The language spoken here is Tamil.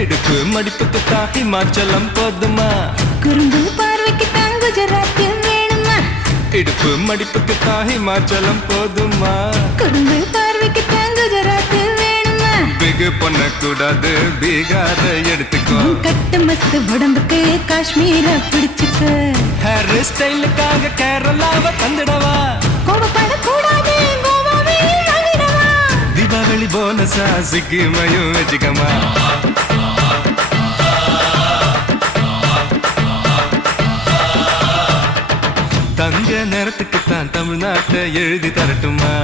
இடுப்பு மடிப்புக்கு தான் ஹிமாச்சலம் போதுமா குறும்பு பார்வைக்கு தான் குஜராத் வேணுமா இடுப்பு மடிப்புக்கு தான் ஹிமாச்சலம் போதுமா குறும்பு பார்வைக்கு தான் குஜராத் வேணுமா பிகு பண்ணக்கூடாது பீகார எடுத்துக்கோ கட்டு மஸ்து உடம்புக்கு காஷ்மீர பிடிச்சுக்க ஹேர் ஸ்டைலுக்காக கேரளாவை தந்துடவா கோபப்படக்கூடாது கோவாவே வாங்கிடவா தீபாவளி போனஸா சிக்கிமையும் வச்சுக்கமா தங்க நேரத்துக்கு தான் தமிழ்நாட்டை எழுதி தரட்டுமா